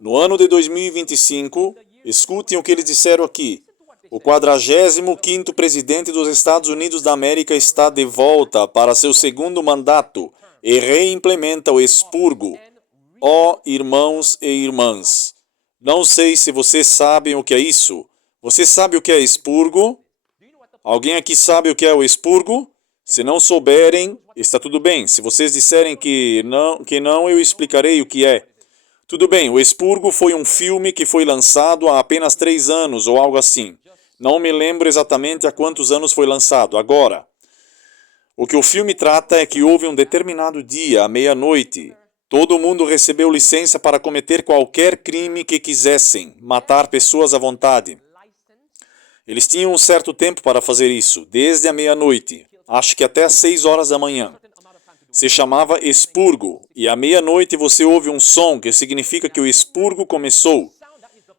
No ano de 2025, escutem o que eles disseram aqui. O 45º presidente dos Estados Unidos da América está de volta para seu segundo mandato e reimplementa o expurgo. Ó irmãos e irmãs, não sei se vocês sabem o que é isso. Você sabe o que é expurgo? Alguém aqui sabe o que é o expurgo? Se não souberem, está tudo bem. Se vocês disserem que não, eu explicarei o que é. Tudo bem, o Expurgo foi um filme que foi lançado há apenas 3 anos ou algo assim. Não me lembro exatamente há quantos anos foi lançado. Agora, o que o filme trata é que houve um determinado dia, à meia-noite. Todo mundo recebeu licença para cometer qualquer crime que quisessem, matar pessoas à vontade. Eles tinham um certo tempo para fazer isso, desde a meia-noite, acho que até às 6 horas da manhã. Se chamava expurgo, e à meia-noite você ouve um som que significa que o expurgo começou.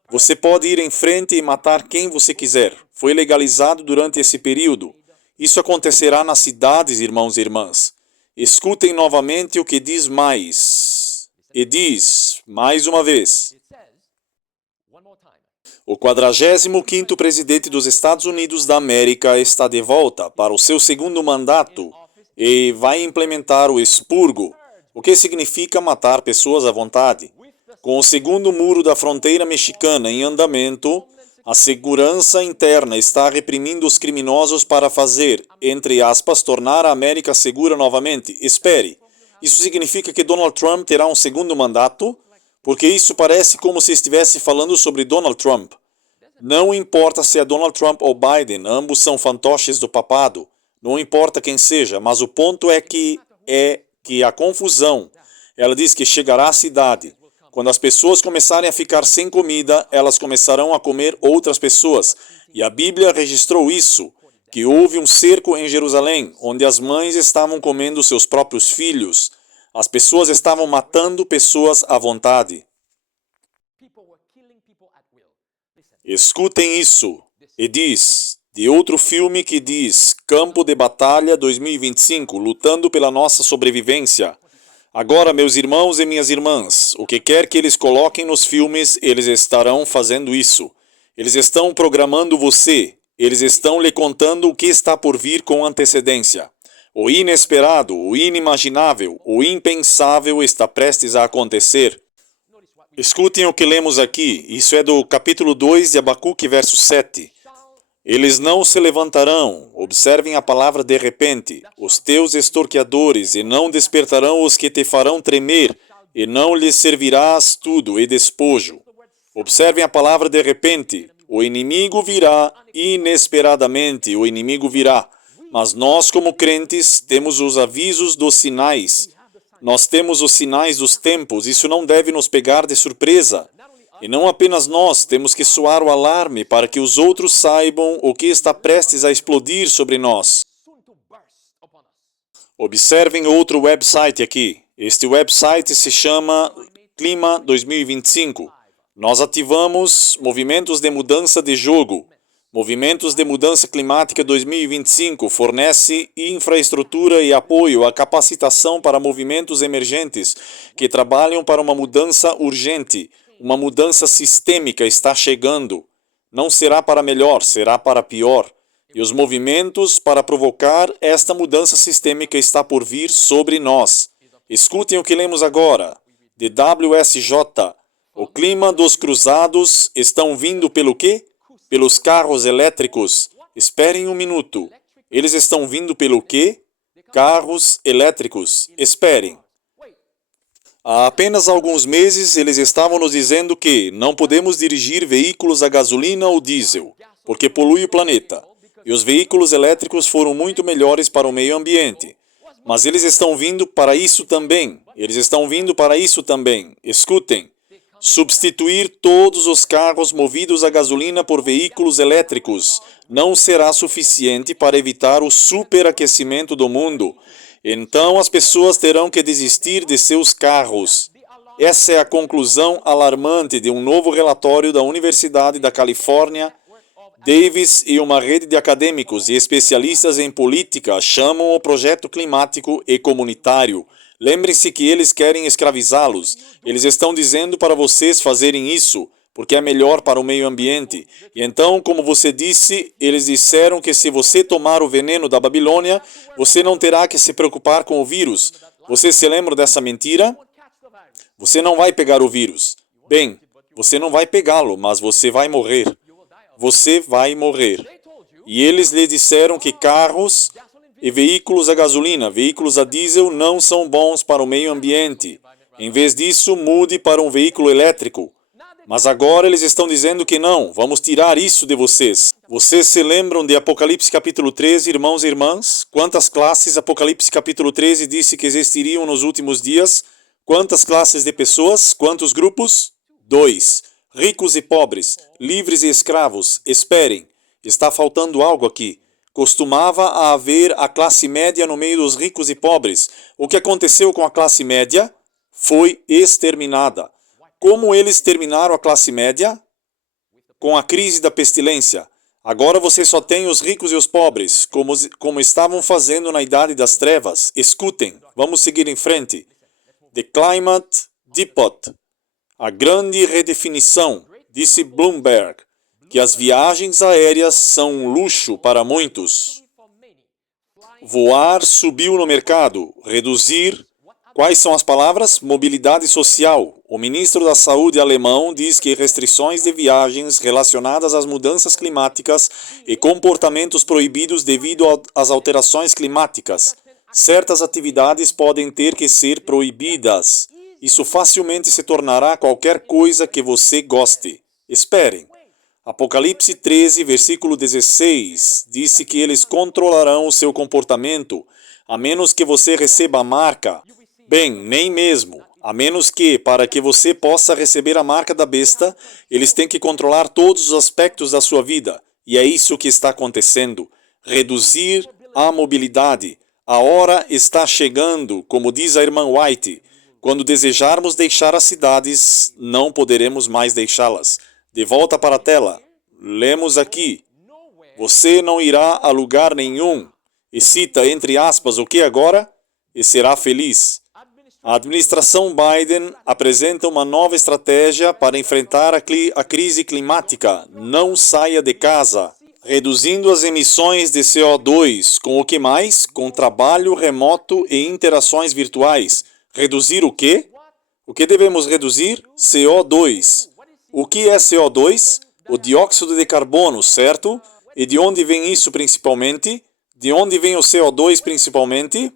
Você pode ir em frente e matar quem você quiser. Foi legalizado durante esse período. Isso acontecerá nas cidades, irmãos e irmãs. Escutem novamente o que diz mais. E diz, mais uma vez, o 45º presidente dos Estados Unidos da América está de volta para o seu segundo mandato e vai implementar o expurgo, o que significa matar pessoas à vontade. Com o segundo muro da fronteira mexicana em andamento, a segurança interna está reprimindo os criminosos para fazer, entre aspas, tornar a América segura novamente. Espere, isso significa que Donald Trump terá um segundo mandato? Porque isso parece como se estivesse falando sobre Donald Trump. Não importa se é Donald Trump ou Biden, ambos são fantoches do papado. Não importa quem seja, mas o ponto é que a confusão. Ela diz que chegará à cidade. Quando as pessoas começarem a ficar sem comida, elas começarão a comer outras pessoas. E a Bíblia registrou isso, que houve um cerco em Jerusalém, onde as mães estavam comendo seus próprios filhos. As pessoas estavam matando pessoas à vontade. Escutem isso. E diz, de outro filme que diz, Campo de Batalha 2025, lutando pela nossa sobrevivência. Agora, meus irmãos e minhas irmãs, o que quer que eles coloquem nos filmes, eles estarão fazendo isso. Eles estão programando você. Eles estão lhe contando o que está por vir com antecedência. O inesperado, o inimaginável, o impensável está prestes a acontecer. Escutem o que lemos aqui. Isso é do capítulo 2 de Abacuque, verso 7. Eles não se levantarão, observem a palavra de repente, os teus extorquiadores, e não despertarão os que te farão tremer, e não lhes servirás tudo e despojo. Observem a palavra de repente, o inimigo virá, inesperadamente o inimigo virá. Mas nós, como crentes, temos os avisos dos sinais. Nós temos os sinais dos tempos, isso não deve nos pegar de surpresa. E não apenas nós, temos que soar o alarme para que os outros saibam o que está prestes a explodir sobre nós. Observem outro website aqui. Este website se chama Clima 2025. Nós ativamos movimentos de mudança de jogo. Movimentos de Mudança Climática 2025 fornece infraestrutura e apoio à capacitação para movimentos emergentes que trabalham para uma mudança urgente. Uma mudança sistêmica está chegando. Não será para melhor, será para pior. E os movimentos para provocar esta mudança sistêmica está por vir sobre nós. Escutem o que lemos agora. De WSJ. O clima dos cruzados estão vindo pelo quê? Pelos carros elétricos. Esperem um minuto. Eles estão vindo pelo quê? Carros elétricos. Esperem. Há apenas alguns meses, eles estavam nos dizendo que não podemos dirigir veículos a gasolina ou diesel, porque polui o planeta. E os veículos elétricos foram muito melhores para o meio ambiente. Mas eles estão vindo para isso também. Eles estão vindo para isso também. Escutem. Substituir todos os carros movidos a gasolina por veículos elétricos não será suficiente para evitar o superaquecimento do mundo. Então as pessoas terão que desistir de seus carros. Essa é a conclusão alarmante de um novo relatório da Universidade da Califórnia, Davis e uma rede de acadêmicos e especialistas em política chamam o projeto climático e comunitário. Lembrem-se que eles querem escravizá-los. Eles estão dizendo para vocês fazerem isso, porque é melhor para o meio ambiente. E então, como você disse, eles disseram que se você tomar o veneno da Babilônia, você não terá que se preocupar com o vírus. Você se lembra dessa mentira? Você não vai pegar o vírus. Bem, você não vai pegá-lo, mas você vai morrer. Você vai morrer. E eles lhe disseram que carros e veículos a gasolina, veículos a diesel não são bons para o meio ambiente. Em vez disso, mude para um veículo elétrico. Mas agora eles estão dizendo que não, vamos tirar isso de vocês. Vocês se lembram de Apocalipse capítulo 13, irmãos e irmãs? Quantas classes Apocalipse capítulo 13 disse que existiriam nos últimos dias? Quantas classes de pessoas? Quantos grupos? 2. Ricos e pobres, livres e escravos. Esperem, está faltando algo aqui. Costumava haver a classe média no meio dos ricos e pobres. O que aconteceu com a classe média? Foi exterminada. Como eles terminaram a classe média? Com a crise da pestilência. Agora você só tem os ricos e os pobres, como estavam fazendo na Idade das Trevas. Escutem, vamos seguir em frente. The Climate Depot. A grande redefinição, disse Bloomberg, que as viagens aéreas são um luxo para muitos. Voar subiu no mercado, reduzir. Quais são as palavras? Mobilidade social. O ministro da Saúde alemão diz que restrições de viagens relacionadas às mudanças climáticas e comportamentos proibidos devido às alterações climáticas. Certas atividades podem ter que ser proibidas. Isso facilmente se tornará qualquer coisa que você goste. Esperem. Apocalipse 13, versículo 16, disse que eles controlarão o seu comportamento, a menos que você receba a marca. Bem, nem mesmo. A menos que, para que você possa receber a marca da besta, eles têm que controlar todos os aspectos da sua vida. E é isso que está acontecendo. Reduzir a mobilidade. A hora está chegando, como diz a irmã White. Quando desejarmos deixar as cidades, não poderemos mais deixá-las. De volta para a tela. Lemos aqui. Você não irá a lugar nenhum. E cita, entre aspas, o que agora? E será feliz. A administração Biden apresenta uma nova estratégia para enfrentar a crise climática. Não saia de casa. Reduzindo as emissões de CO2. Com o que mais? Com trabalho remoto e interações virtuais. Reduzir o quê? O que devemos reduzir? CO2. O que é CO2? O dióxido de carbono, certo? E de onde vem isso principalmente? De onde vem o CO2 principalmente?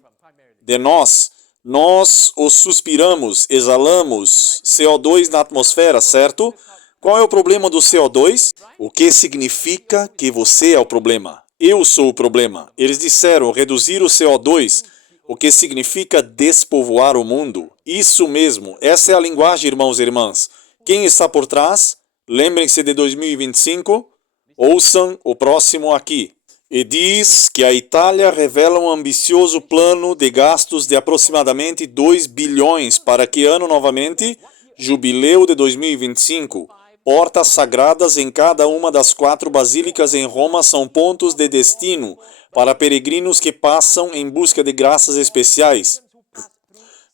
De nós. Nós o suspiramos, exalamos CO2 na atmosfera, certo? Qual é o problema do CO2? O que significa que você é o problema? Eu sou o problema. Eles disseram reduzir o CO2, o que significa despovoar o mundo. Isso mesmo, essa é a linguagem, irmãos e irmãs. Quem está por trás? Lembrem-se de 2025. Ouçam o próximo aqui. E diz que a Itália revela um ambicioso plano de gastos de aproximadamente 2 bilhões para que ano novamente? Jubileu de 2025. Portas sagradas em cada uma das 4 basílicas em Roma são pontos de destino para peregrinos que passam em busca de graças especiais.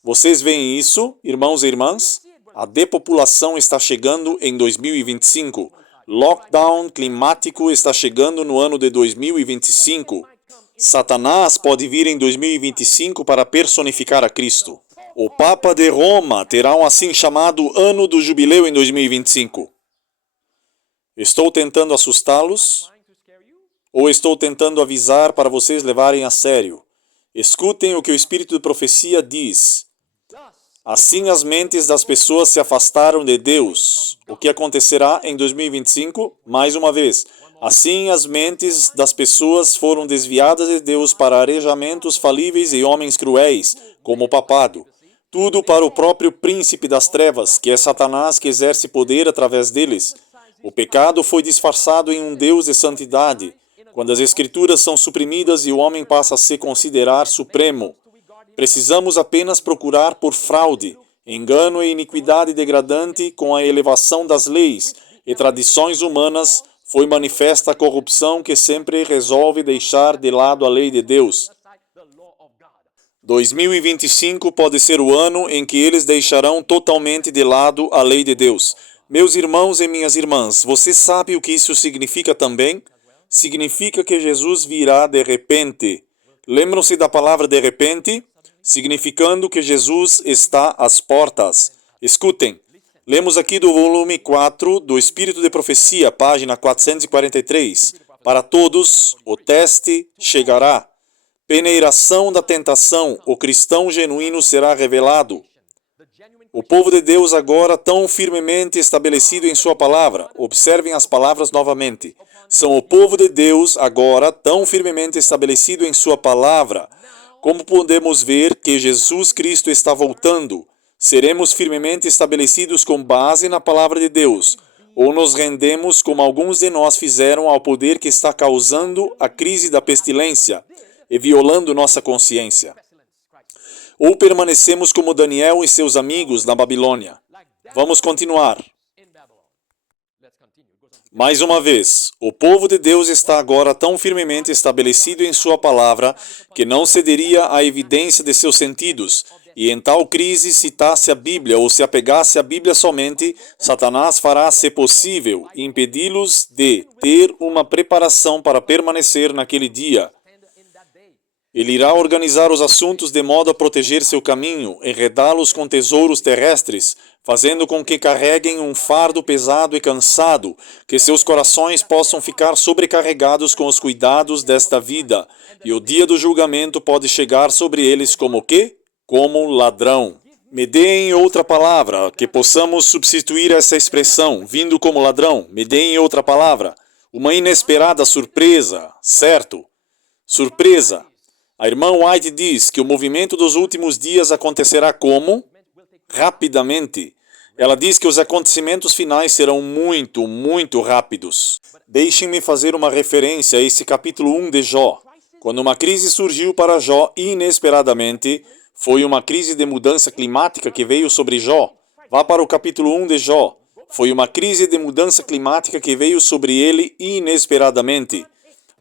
Vocês veem isso, irmãos e irmãs? A depopulação está chegando em 2025. Lockdown climático está chegando no ano de 2025. Satanás pode vir em 2025 para personificar a Cristo. O Papa de Roma terá um assim chamado Ano do Jubileu em 2025. Estou tentando assustá-los? Ou estou tentando avisar para vocês levarem a sério? Escutem o que o Espírito de Profecia diz. Assim as mentes das pessoas se afastaram de Deus. O que acontecerá em 2025? Mais uma vez. Assim as mentes das pessoas foram desviadas de Deus para arejamentos falíveis e homens cruéis, como o papado. Tudo para o próprio príncipe das trevas, que é Satanás, que exerce poder através deles. O pecado foi disfarçado em um Deus de santidade, quando as Escrituras são suprimidas e o homem passa a se considerar supremo. Precisamos apenas procurar por fraude, engano e iniquidade degradante com a elevação das leis e tradições humanas, foi manifesta a corrupção que sempre resolve deixar de lado a lei de Deus. 2025 pode ser o ano em que eles deixarão totalmente de lado a lei de Deus. Meus irmãos e minhas irmãs, você sabe o que isso significa também? Significa que Jesus virá de repente. Lembram-se da palavra de repente? Significando que Jesus está às portas. Escutem, lemos aqui do volume 4 do Espírito de Profecia, página 443. Para todos, o teste chegará. Peneiração da tentação, o cristão genuíno será revelado. O povo de Deus agora tão firmemente estabelecido em sua palavra. Observem as palavras novamente. São o povo de Deus agora tão firmemente estabelecido em sua palavra. Como podemos ver que Jesus Cristo está voltando, seremos firmemente estabelecidos com base na palavra de Deus, ou nos rendemos como alguns de nós fizeram ao poder que está causando a crise da pestilência e violando nossa consciência. Ou permanecemos como Daniel e seus amigos na Babilônia. Vamos continuar. Mais uma vez, o povo de Deus está agora tão firmemente estabelecido em sua palavra que não cederia à evidência de seus sentidos, e em tal crise citasse a Bíblia ou se apegasse à Bíblia somente, Satanás fará, se possível, impedi-los de ter uma preparação para permanecer naquele dia. Ele irá organizar os assuntos de modo a proteger seu caminho, enredá-los com tesouros terrestres, fazendo com que carreguem um fardo pesado e cansado, que seus corações possam ficar sobrecarregados com os cuidados desta vida, e o dia do julgamento pode chegar sobre eles como o quê? Como ladrão. Me deem outra palavra, que possamos substituir essa expressão, vindo como ladrão. Me deem outra palavra. Uma inesperada surpresa, certo? Surpresa. A irmã White diz que o movimento dos últimos dias acontecerá como? Rapidamente. Ela diz que os acontecimentos finais serão muito rápidos. Deixem-me fazer uma referência a esse capítulo 1 de Jó. Quando uma crise surgiu para Jó inesperadamente, foi uma crise de mudança climática que veio sobre Jó. Vá para o capítulo 1 de Jó. Foi uma crise de mudança climática que veio sobre ele inesperadamente.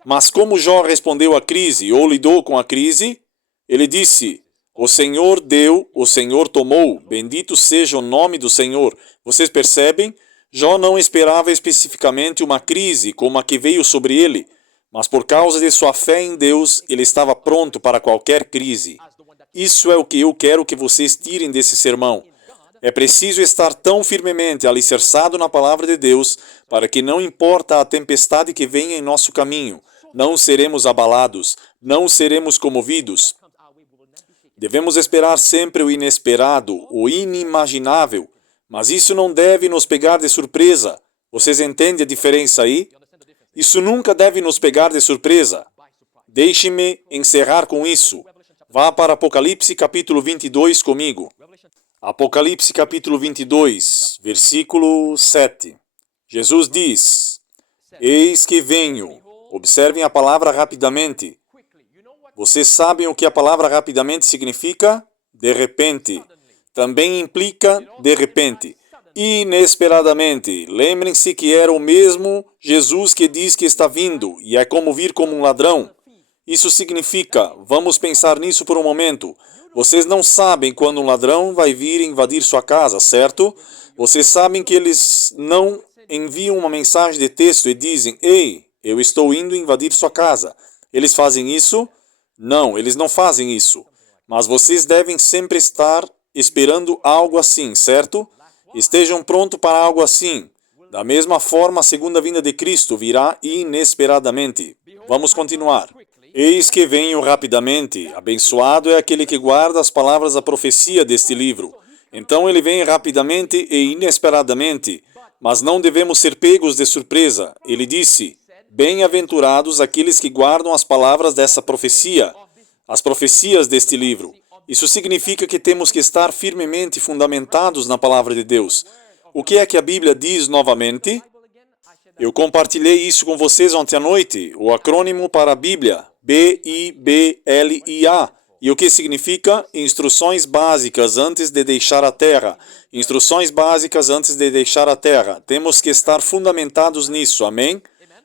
Mas como Jó respondeu à crise ou lidou com a crise? Ele disse, o Senhor deu, o Senhor tomou, bendito seja o nome do Senhor. Vocês percebem? Jó não esperava especificamente uma crise como a que veio sobre ele, mas por causa de sua fé em Deus, ele estava pronto para qualquer crise. Isso é o que eu quero que vocês tirem desse sermão. É preciso estar tão firmemente alicerçado na palavra de Deus para que não importa a tempestade que venha em nosso caminho, não seremos abalados, não seremos comovidos. Devemos esperar sempre o inesperado, o inimaginável, mas isso não deve nos pegar de surpresa. Vocês entendem a diferença aí? Isso nunca deve nos pegar de surpresa. Deixe-me encerrar com isso. Vá para Apocalipse capítulo 22 comigo. Apocalipse capítulo 22, versículo 7. Jesus diz, eis que venho. Observem a palavra rapidamente. Vocês sabem o que a palavra rapidamente significa? De repente. Também implica de repente. Inesperadamente. Lembrem-se que era o mesmo Jesus que diz que está vindo, e é como vir como um ladrão. Isso significa, vamos pensar nisso por um momento. Vocês não sabem quando um ladrão vai vir invadir sua casa, certo? Vocês sabem que eles não enviam uma mensagem de texto e dizem, ei, eu estou indo invadir sua casa. Eles fazem isso? Não, eles não fazem isso. Mas vocês devem sempre estar esperando algo assim, certo? Estejam prontos para algo assim. Da mesma forma, a segunda vinda de Cristo virá inesperadamente. Vamos continuar. Eis que venho rapidamente. Abençoado é aquele que guarda as palavras da profecia deste livro. Então ele vem rapidamente e inesperadamente. Mas não devemos ser pegos de surpresa. Ele disse, bem-aventurados aqueles que guardam as palavras dessa profecia, as profecias deste livro. Isso significa que temos que estar firmemente fundamentados na palavra de Deus. O que é que a Bíblia diz novamente? Eu compartilhei isso com vocês ontem à noite, o acrônimo para a Bíblia, B-I-B-L-I-A. E o que significa? Instruções básicas antes de deixar a terra. Instruções básicas antes de deixar a terra. Temos que estar fundamentados nisso, amém?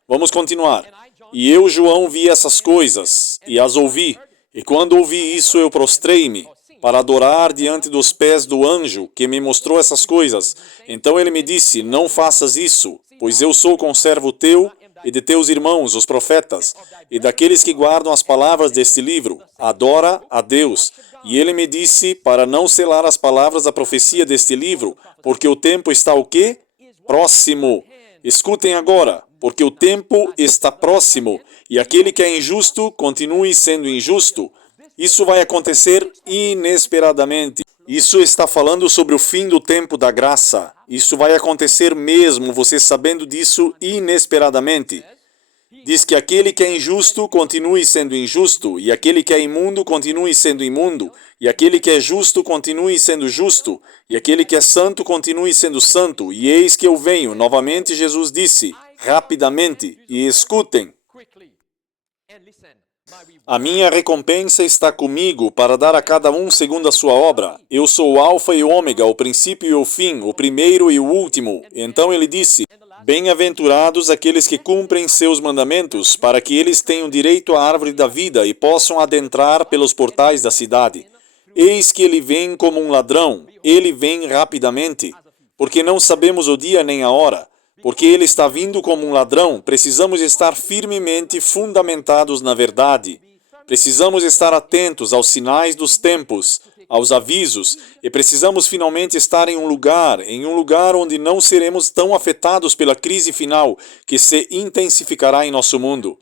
Vamos continuar. E eu, João, vi essas coisas, e as ouvi. E quando ouvi isso, eu prostrei-me, para adorar diante dos pés do anjo, que me mostrou essas coisas. Então ele me disse, não faças isso, pois eu sou conservo teu, e de teus irmãos, os profetas, e daqueles que guardam as palavras deste livro. Adora a Deus. E ele me disse, para não selar as palavras da profecia deste livro, porque o tempo está o quê? Próximo. Escutem agora. porque o tempo está próximo e aquele que é injusto continue sendo injusto. Isso vai acontecer inesperadamente. Isso está falando sobre o fim do tempo da graça. Isso vai acontecer mesmo, você sabendo disso inesperadamente. Diz que aquele que é injusto continue sendo injusto, e aquele que é imundo continue sendo imundo, e aquele que é justo continue sendo justo, e aquele que é santo continue sendo santo. E eis que eu venho, novamente Jesus disse, rapidamente, e escutem. A minha recompensa está comigo para dar a cada um segundo a sua obra. Eu sou o Alfa e o Ômega, o princípio e o fim, o primeiro e o último. Então ele disse, bem-aventurados aqueles que cumprem seus mandamentos, para que eles tenham direito à árvore da vida e possam adentrar pelos portais da cidade. Eis que ele vem como um ladrão, ele vem rapidamente, porque não sabemos o dia nem a hora. Porque ele está vindo como um ladrão, precisamos estar firmemente fundamentados na verdade. Precisamos estar atentos aos sinais dos tempos, aos avisos, e precisamos finalmente estar em um lugar onde não seremos tão afetados pela crise final que se intensificará em nosso mundo.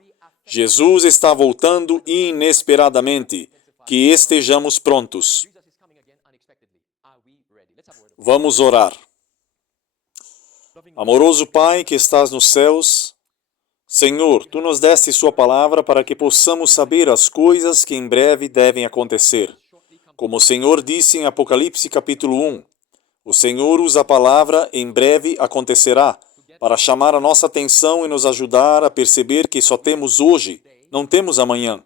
Jesus está voltando inesperadamente. Que estejamos prontos. Vamos orar. Amoroso Pai que estás nos céus, Senhor, Tu nos deste Sua palavra para que possamos saber as coisas que em breve devem acontecer. Como o Senhor disse em Apocalipse capítulo 1, o Senhor usa a palavra "em breve acontecerá" para chamar a nossa atenção e nos ajudar a perceber que só temos hoje, não temos amanhã.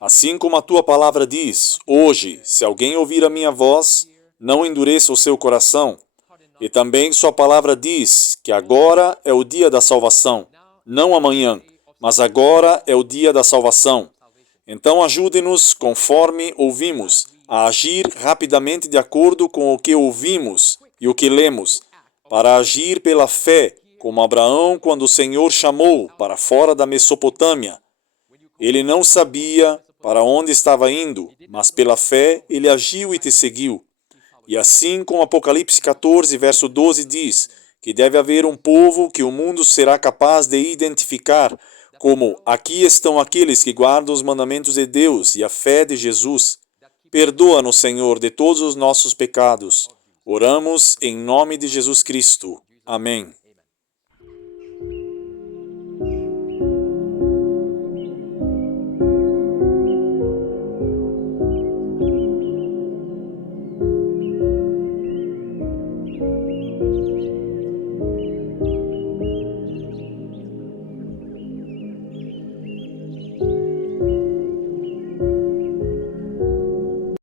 Assim como a Tua palavra diz, hoje, se alguém ouvir a minha voz, não endureça o seu coração. E também Sua palavra diz que agora é o dia da salvação, não amanhã, mas agora é o dia da salvação. Então ajude-nos, conforme ouvimos, a agir rapidamente de acordo com o que ouvimos e o que lemos, para agir pela fé, como Abraão quando o Senhor chamou para fora da Mesopotâmia. Ele não sabia para onde estava indo, mas pela fé ele agiu e te seguiu. E assim como Apocalipse 14, verso 12 diz, que deve haver um povo que o mundo será capaz de identificar como aqui estão aqueles que guardam os mandamentos de Deus e a fé de Jesus. Perdoa-nos, Senhor, de todos os nossos pecados. Oramos em nome de Jesus Cristo. Amém.